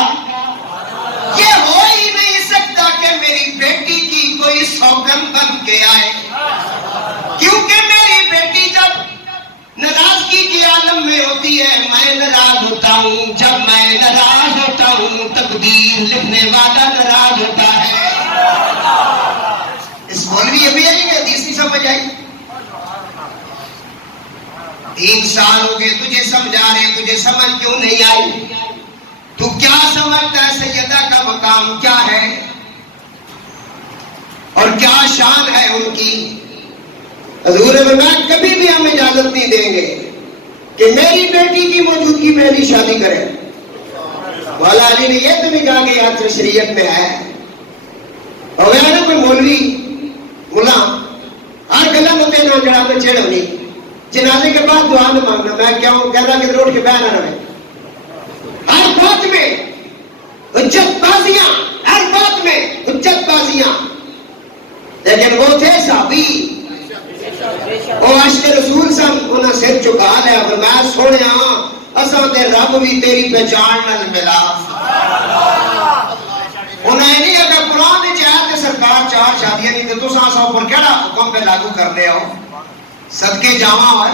یہ ہو ہی نہیں سکتا کہ میری بیٹی کی کوئی سوگن بن کے آئے, کیونکہ میری بیٹی جب ناراضگی کے عالم میں ہوتی ہے میں ناراض ہوتا ہوں, جب میں ناراض ہوتا ہوں تقدیر لکھنے والا ناراض ہوتا ہے. اس مولوی ابھی آئی گئی حدیث نہیں سمجھ آئی. 3 سال ہو گئے تجھے سمجھا رہے, تجھے سمجھ کیوں نہیں آئی؟ تو کیا سمجھتا ہے سیدہ کا مقام کیا ہے اور کیا شان ہے ان کی؟ حضور میں کبھی بھی ہم اجازت نہیں دیں گے کہ میری بیٹی کی موجودگی میں علی شادی کرے. مولا علی نے یہ تو نہیں کہا کہ یاد شریعت میں ہے. اور وہ کوئی مولوی ملا ہر گلا متے نہ جڑا میں چھڑ ہونی, جنازے کے بعد دعا نہ مانگنا. میں کیا ہوں کہنا کہ روٹ کے بہ نہ رہے. ہر بات میں لیکن وہ تھے صحابی، وہ عشق رسول سن، انہاں سر چکا لیا، فرمایا سونیا اساں تے رب بھی تیری پہچان نال ملا۔ انہیں نہیں اگر قرآن نے چاہا کہ سرکار 4 شادیاں نہیں تو تساں اساں اوپر کیڑا حکم پہ لاگو کر رہے ہو؟ صدقے جاواں ہوئے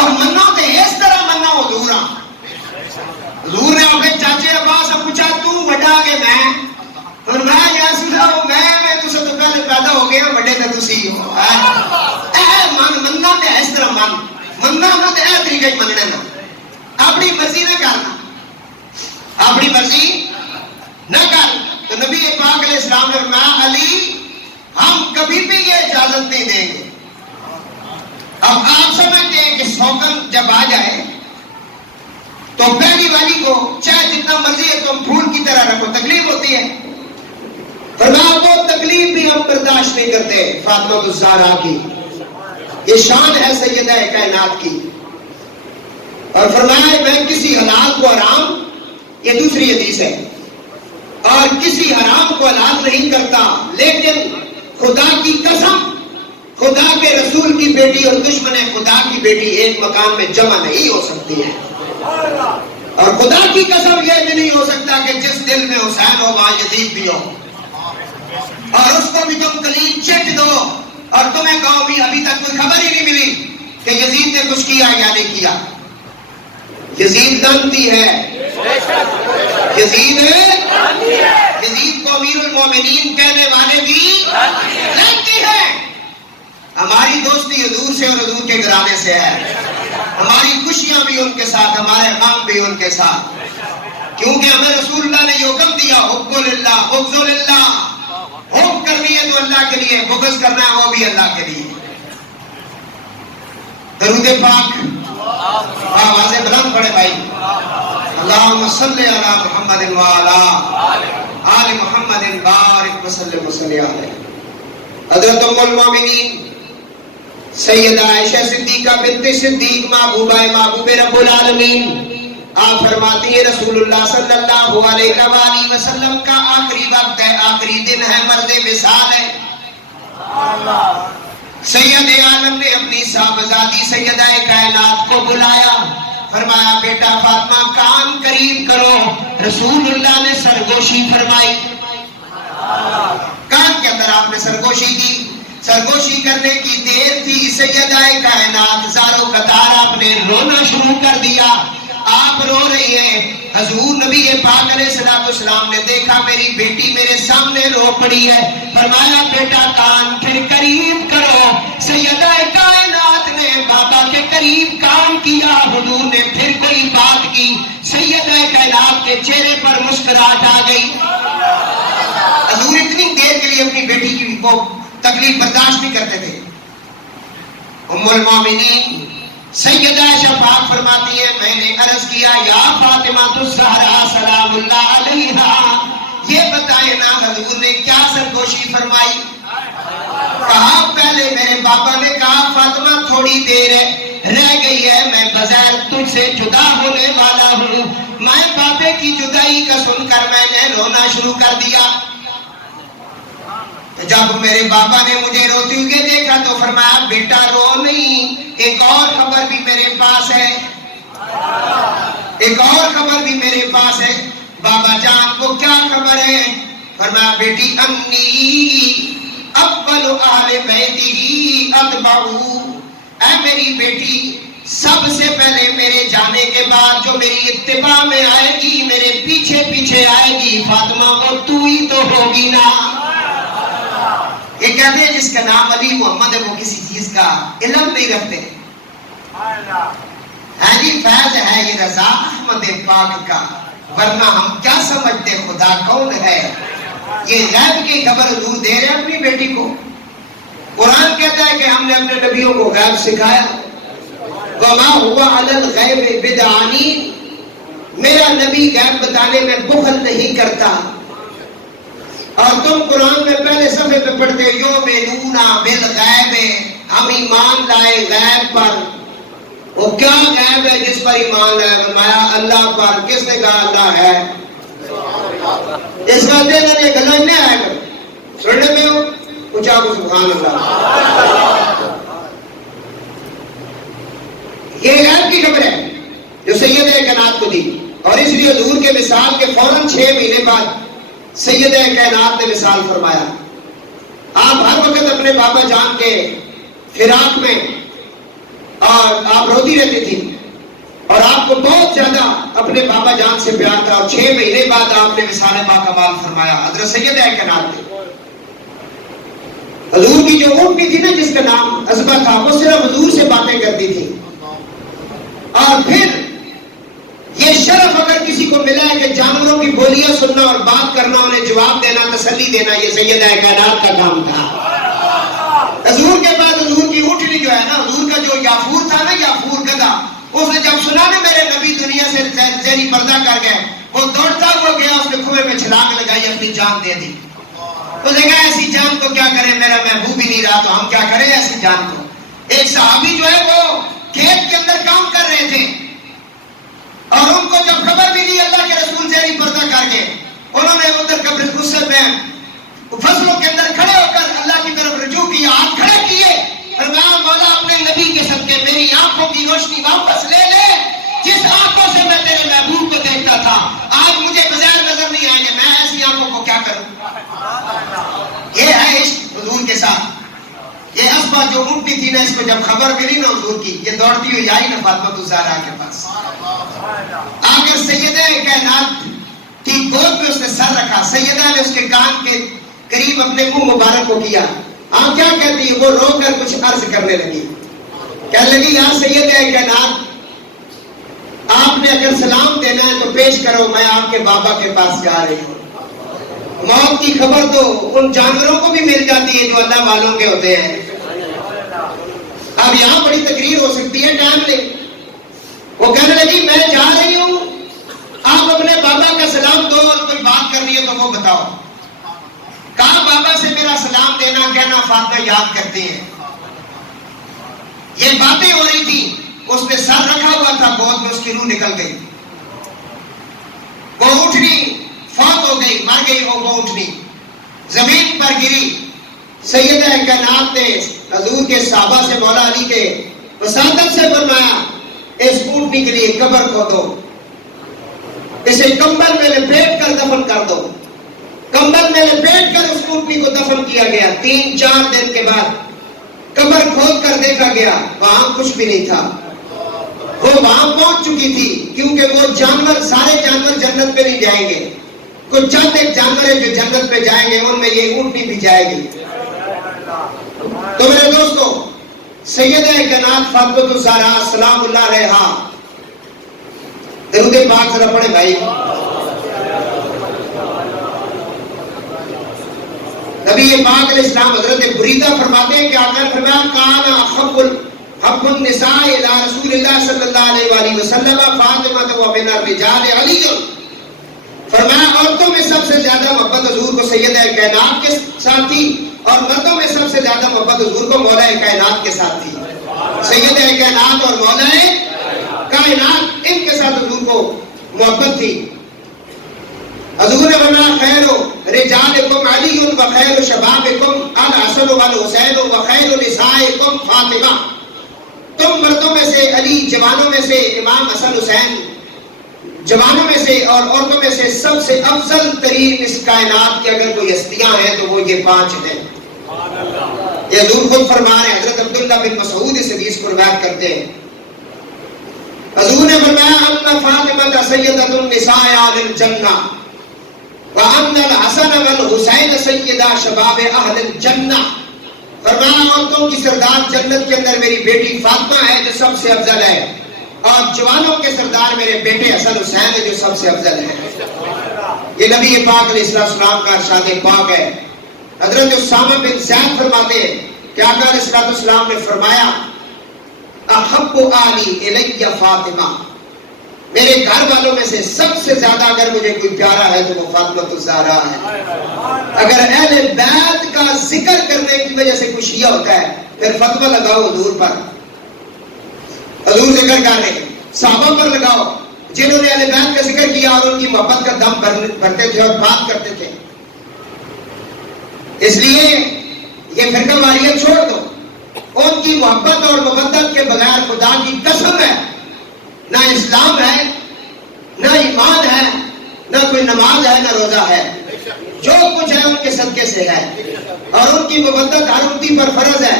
اور منو تے اس طرح منو حضور ہاں۔ حضور نے اپنے چاچے عباس سے پوچھا تو بڑا کہ میں؟ فرمایا یا رسول اللہ میں تساں تو پہلے پیدا ہو گیا، بڑے تے تسی ہو۔ اے مننا تے اس طرح مننا نہ تے اے طریقے مننا نہ، اپنی مرضی نہ کرنا، اپنی مرضی نہ کر۔ تو نبی پاک علیہ السلام نے فرمایا علی ہم کبھی بھی یہ اجازت نہیں دیں گے۔ اب آپ سمجھتے ہیں کہ سوگن جب آ جائے تو پہلی والی کو چاہے جتنا مرضی ہے تم پھول کی طرح رکھو، تکلیف ہوتی ہے، فرمایا وہ تکلیف بھی ہم برداشت نہیں کرتے۔ فاطمہ الزہرا کی یہ شان ہے سیدہ کائنات کی، اور فرمایا میں کسی حلال کو حرام، یہ دوسری حدیث ہے، اور کسی حرام کو حلال نہیں کرتا، لیکن خدا کی قسم خدا کے رسول کی بیٹی اور دشمن خدا کی بیٹی ایک مکان میں جمع نہیں ہو سکتی ہے، اور خدا کی قسم یہ بھی نہیں ہو سکتا کہ جس دل میں حسین ہو وہاں یزید بھی ہو، اور اس کو بھی تم کلین چٹ دو اور تمہیں کہو بھی ابھی تک کوئی خبر ہی نہیں ملی کہ یزید نے کچھ کیا یا نہیں کیا۔ یزید لعنتی ہے، یزید کو امیر المومنین کہنے والے بھی لعنتی ہیں۔ ہماری دوستی حضور سے اور حضور کے گھرانے سے ہے، ہماری خوشیاں بھی ان کے ساتھ، ہمارے غم بھی ان کے ساتھ، کیونکہ ہمیں رسول اللہ نے یہ حکم دیا حب للہ بغض للہ، حب کرنی ہے تو اللہ کے لیے، بغض کرنا ہے وہ بھی اللہ کے لیے۔ درود پاک آوازیں بلند پڑے بھائی، اللہم صلی علی محمد وعلی آل محمد بارک وسلم وصلی علیہ۔ حضرت ام المومنین سیدہ عائشہ صدیقہ بنت صدیق محبوبہ محبوب رب العالمین، آپ فرماتی ہیں رسول اللہ صلی اللہ علیہ وآلہ وسلم کا آخری وقت ہے، آخری دن ہے، مرد وصال ہے۔ سید عالم نے اپنی صاحبزادی سیدہ کائنات کو بلایا، فرمایا بیٹا فاطمہ کان قریب کرو۔ رسول اللہ نے سرگوشی فرمائی، کان کے اندر آپ نے سرگوشی کی، سرگوشی کرنے کی دیر تھی، سیدہ کائنات زارو قطار آپ نے رونا شروع کر دیا، آپ رو رہی ہیں۔ حضور نبی پاک علیہ السلام نے دیکھا میری بیٹی میرے سامنے رو پڑی ہے، فرمایا بیٹا کان پھر قریب کرو۔ سیدہ کائنات نے بابا کے قریب کام کیا، حضور نے پھر کوئی بات کی، سیدہ کائنات کے چہرے پر مسکراہٹ آ گئی۔ حضور اتنی دیر کے لیے اپنی بیٹی کی وہ تکلیف برداشت نہیں کرتے تھے۔ ام المومنین سیدہ عائشہ پاک فرماتی ہے میں نے عرض کیا یا فاطمہ الزہرا سلام اللہ علیہا، یہ بتائے نا حضور نے کیا سرگوشی فرمائی؟ کہا پہلے میرے بابا نے کہا فاطمہ تھوڑی دیر ہے رہ گئی ہے، میں بغیر تجھ سے جدا ہونے والا ہوں۔ میں بابے کی جدائی کا سن کر میں نے رونا شروع کر دیا۔ جب میرے بابا نے مجھے روتے ہوئے دیکھا تو فرمایا بیٹا رو نہیں، ایک اور خبر بھی میرے پاس ہے، ایک اور خبر بھی میرے پاس ہے۔ بابا جان کو کیا خبر ہے؟ فرمایا بیٹی انی اول اہل بیتی اتبعو، اے میری بیٹی سب سے پہلے میرے جانے کے بعد جو میری اتباع میں آئے گی، میرے پیچھے پیچھے آئے گی فاطمہ وہ تو ہی تو ہوگی نا۔ یہ کہتے ہیں جس کا نام علی محمد ہے وہ کسی چیز کا علم نہیں رکھتے، ہے جی فیض ہے یہ رضا احمد پاک کا، ورنہ ہم کیا سمجھتے خدا کون ہے؟ یہ غیب کی خبر حضور دے رہے ہیں اپنی بیٹی کو۔ قرآن کہتا ہے کہ ہم نے اپنے نبیوں کو غیب سکھایا، وما ہوا علی الغیب بدعانی، میرا نبی غیب بتانے میں بخل نہیں کرتا۔ اور تم قرآن میں پہلے صفحے پہ پڑھتے یؤمنون بالغیب، ہم ایمان لائے غیب پر۔ وہ کیا غیب ہے جس پر ایمان لائے؟ فرمایا اللہ پر۔ کس نے کہا اللہ ہے؟ اس کا دل نے گلنے آئے گا سننے میں ہو اونچا کو سبحان اللہ. یہ غیب کی خبر ہے جو سید کائنات کو دی، اور اس لیے حضور کے وصال کے فوراً 6 مہینے بعد سید کائنات نے وصال فرمایا. آپ ہر وقت اپنے بابا جان کے فراق میں اور آپ روتی رہتی تھی، اور آپ کو بہت زیادہ اپنے بابا جان سے پیار تھا، اور 6 مہینے بعد آپ نے وصال باکمال فرمایا حضرت سید کائنات نے. حضور کی جو اونٹنی تھی نا جس کا نام عزبہ تھا، وہ صرف حضور سے باتیں کرتی تھی. اور پھر یہ شرف اگر کسی کو ملا ہے کہ جانوروں کی بولیاں سننا اور بات کرنا، انہیں جواب دینا، تسلی دینا، یہ سید کائنات کا کام تھا. حضور کے بعد حضور کی اونٹنی جو ہے نا، حضور کا جو یافور تھا نا، یافور گدھا، اس نے جب سنا نا میرے نبی دنیا سے زہری پردہ کر گئے، وہ دوڑتا ہوا گیا، اس نے کنویں میں چھلانگ لگائی، اپنی جان دے دی. اس نے کہا ایسی جان کو کیا کرے، میرا محبوب ہی نہیں رہا تو ہم کیا کریں ایسی جان کو. ایک صحابی جو ہے وہ کھیت کے اندر کام کر رہے تھے، اور ان کو جب خبر ملی اللہ کے رسول زہری پردہ کر گئے، انہوں نے ادھر قبر غسل میں فصلوں کے اندر کھڑے ہو کر اللہ کی طرف رجوع کیا، ہاتھ کھڑے کیے، فرمایا مولا اپنے نبی کے صدقے میری آنکھوں کی روشنی واپس لے لے. جس آنکھوں سے میں تیرے محبوب کو دیکھتا تھا آج مجھے بغیر نظر نہیں آئیں گے، میں ایسی آنکھوں کو کیا کروں. یہ ہے عشق حضور کے ساتھ. یہ اسبا جو اونٹنی تھی نا، اس کو جب خبر ملی نا حضور کی، یہ دوڑتی ہوئی آئی نا فاطمہ الزہرا کے پاس، آ کر سیدہ کائنات کی گود میں اس نے سر رکھا. سیدہ نے اس کے کان کے قریب اپنے منہ مبارک کو کیا. آپ کیا کہتی ہے؟ وہ رو کر کچھ عرض کرنے لگی، کہنے لگی یا سیدہ کائنات، آپ نے اگر سلام دینا ہے تو پیش کرو، میں آپ کے بابا کے پاس جا رہی ہوں. موت کی خبر تو ان جانوروں کو بھی مل جاتی ہے جو اللہ والوں کے ہوتے ہیں. اب یہاں بڑی تقریر ہو سکتی ہے، ٹائم لے. وہ کہنے لگی میں جا رہی ہوں، آپ اپنے بابا کا سلام دو، اور کوئی بات کرنی ہے تو وہ بتاؤ. کہا بابا سے میرا سلام دینا، کہنا فاطمہ یاد کرتے ہیں. یہ باتیں ہو رہی تھی، اس نے سر رکھا ہوا تھا گود میں، اس کی روح نکل گئی. وہ اٹھنی فوت ہو گئی، مر گئی. وہ اٹھنی زمین پر گری. سیدہ کائنات نے حضور کے صحابہ سے مولا علی کے وساطت سے فرمایا اس اونٹنی کے لیے قبر کھودو، اسے کمبل میں لپیٹ کر دفن کر دو. کمبل میں لپیٹ کر اس اونٹنی کو دفن کیا گیا. 3-4 دن کے بعد قبر کھود کر دیکھا گیا، وہاں کچھ بھی نہیں تھا. وہ وہاں پہنچ چکی تھی، کیونکہ وہ جانور، سارے جانور جنت پہ نہیں جائیں گے، کچھ چند ایک جانور ہیں جو جنت پہ جائیں گے، ان میں یہ اونٹنی بھی جائے گی. تو میرے دوستو، سیدہ کائنات فاطمہ الزہرا سلام اللہ علیہا، درود پاک ذرا پڑھے بھائی. نبی پاک علیہ السلام حضرت بریدہ فرماتے ہیں کہ آقا نے فرمایا کان حب النساء الى رسول اللہ صلی اللہ علیہ وآلہ وسلم فاطمہ و من الرجال علی. فرمایا عورتوں میں سب سے زیادہ محبت حضور کو سیدہ کائنات کے ساتھ تھی، اور مردوں میں سب سے زیادہ محبت حضور کو مولا کائنات کے ساتھ تھی. سیدہ کائنات اور مولا کائنات، ان کے ساتھ حضور کو محبت تھی. حضور نے فرمایا خیر رجالکم علی و خیر شبابکم الحسن والحسین و خیر نسائکم فاطمہ. تم مردوں میں سے علی، جوانوں میں سے امام حسن حسین، جوانوں میں سے اور عورتوں میں سے سب سے افضل ترین اس کائنات کی اگر کوئی ہستیاں ہیں تو وہ یہ 5 ہیں. یہ حضور خود فرما رہے ہیں. حضرت عبداللہ بن مسعود اس حدیث کو روایت کرتے ہیں. حضور نے فرمایا ان فاطمہ سیدۃ النساء اہل الجنہ وان الحسن والحسین سیدہ شباب اہل الجنہ. فرمایا عورتوں کی سردار جنت کے اندر میری بیٹی فاطمہ ہے جو سب سے افضل ہے، اور جوانوں کے سردار میرے بیٹے حسن حسین ہے جو سب سے افضل ہے. یہ نبی پاک علیہ السلام کا ارشاد پاک ہے. حضرت اسامہ بن زید فرماتے ہیں کہ آقا علیہ السلام نے فرمایا احب آلی الی فاطمہ، میرے گھر والوں میں سے سب سے زیادہ اگر مجھے کوئی پیارا ہے تو وہ فاطمہ الزہرا ہے. اگر اہل بیت کا ذکر کرنے کی وجہ سے کوئی شیعہ ہوتا ہے پھر فتویٰ لگاؤ حضور پر. حضور ذکر کر رہے ہیں، صحابہ پر لگاؤ جنہوں نے اہل بیت کا ذکر کیا اور ان کی محبت کا دم بھرتے تھے اور بات کرتے تھے. اس اس لیے یہ فرقہ واریت چھوڑ دو. ان کی محبت اور مودت کے بغیر خدا کی قسم ہے نہ اسلام ہے، نہ ایمان ہے، نہ کوئی نماز ہے، نہ روزہ ہے. جو کچھ ہے ان کے صدقے سے ہے. اور ان کی مودت ہر امتی پر فرض ہے.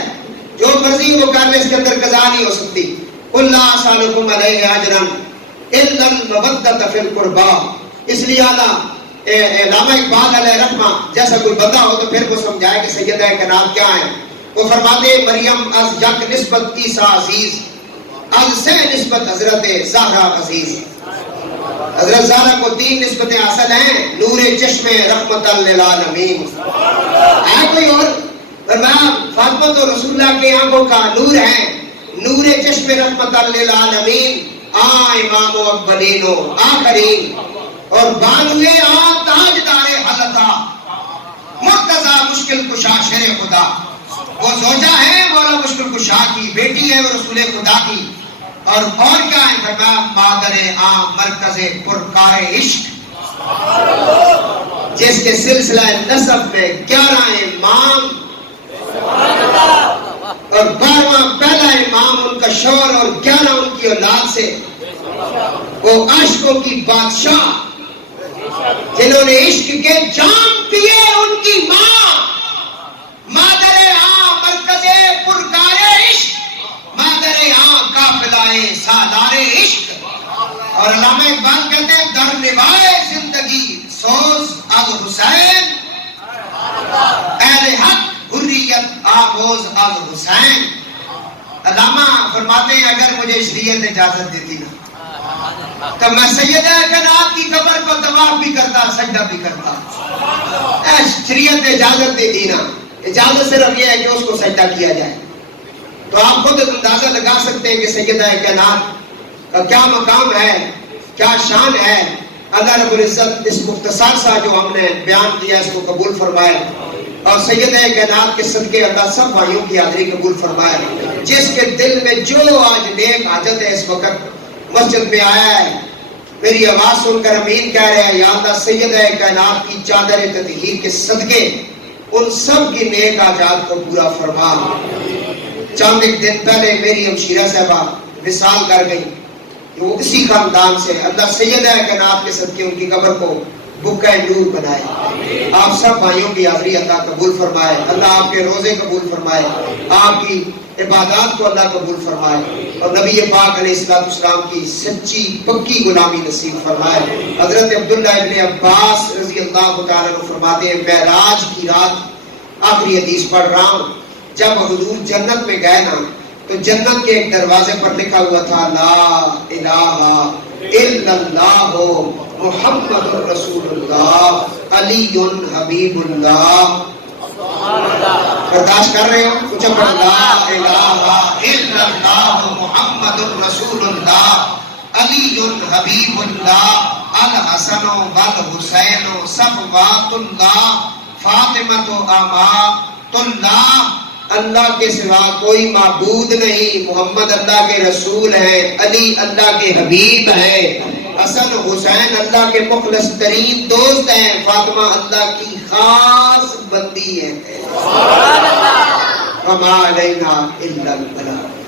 جو مرضی وہ کر لے، اس کے اندر قضا نہیں ہو سکتی. قل لا اسالکم علیہ اجرا الا المودۃ فی القربى. اس لیے علامہ اقبال علیہ رحمہ جیسا کوئی بندہ ہو تو پھر وہ سمجھائے کہ سیدہ کائنات کیا ہے. وہ فرماتے مریم از یک نسبت عیسیٰ عزیز، از سے نسبت حضرت زہرا عزیز. حضرت زہرا کو 3 نسبتیں حاصل ہیں. نور چشم رحمت للعالمین ہے کوئی اور؟ فرمایا فاطمہ تو رسول اللہ کے آنکھوں کا نور ہے. نور چشم رحمت للعالمین آ امام و اولین و آخرین اور بانوے آ تاجدار حلقہ مرتضی مشکل کشا شر خدا. وہ زوجہ ہے مولا مشکل کشا کی، بیٹی ہے وہ رسول خدا کی. اور کیا ہے؟ فرمایا مادر عام مرکز پرکار عشق، جس کے سلسلہ نسب میں 11 امام اور 12واں پہلا امام ان کا شوہر اور 11 ان کی اولاد سے. وہ عاشقوں کی بادشاہ جنہوں نے عشق کے جام پیے، ان کی ماں مادر عام مرکز پرکار عشق، مادر عام قافلہ سالار عشق. اور علامہ اقبال کہتے ہیں در نوائے زندگی سوز از حسین، اہل حق حریت آموز از حسین. علامہ فرماتے ہیں اگر مجھے شریعت اجازت دیتی نا تو میں سیدہ کائنات کی قبر کو طواف بھی کرتا، سجدہ بھی کرتا. شریعت اجازت دیتی نا، اجازت صرف یہ ہے کہ اس کو سجدہ کیا جائے. تو آپ خود اندازہ لگا سکتے ہیں کہ سیدہ کائنات کا کیا مقام ہے، کیا شان ہے. اللہ رب العزت اس مختصر سا جو ہم نے بیان کیا اس کو قبول فرمائے، اور سیدہ کائنات کے صدقے اللہ سب بھائیوں کی حاضری قبول فرمائے. جس کے دل میں جو آج نیک حاجت ہے اس وقت مسجد میں آیا ہے، میری آواز سن کر امین کہہ رہے ہیں یا اللہ سیدہ کائنات کی چادر تطہیر کے صدقے ان سب کی نیک حاجات کو پورا فرما. چند ایک دن پہلے میری ہمشیرہ صاحبہ وصال کر گئی، وہ اسی خاندان سے. اللہ سیدہ کائنات کے صدقے ان کی قبر کو بکہ نور بنائے. آپ سب بھائیوں کی حاضری اللہ قبول فرمائے. اللہ آپ کے روزے قبول فرمائے، آپ کی عبادات کو اللہ قبول فرمائے، اور نبی پاک علیہ السلام کی سچی پکی غلامی نصیب فرمائے. حضرت عبداللہ ابن عباس رضی اللہ تعالیٰ عنہ فرماتے ہیں معراج کی رات آخری حدیث پڑھ رہا ہوں، جب حضور جنت میں گئے نا تو جنت کے ایک دروازے پر لکھا ہوا تھا لا الہ الا اللہ محمد رسول اللہ علی حبیب اللہ. برداشت کر رہے ہو؟ کچھ لا الہ الا اللہ محمد رسول اللہ علی حبیب اللہ الحسن والحسین صفوات اللہ فاطمۃ امات اللہ. اللہ کے سوا کوئی معبود نہیں، محمد اللہ کے رسول ہیں، علی اللہ کے حبیب ہیں، حسن حسین اللہ کے مخلص ترین دوست ہیں، فاطمہ اللہ کی خاص بندی ہے. وما علینا الا البلاغ.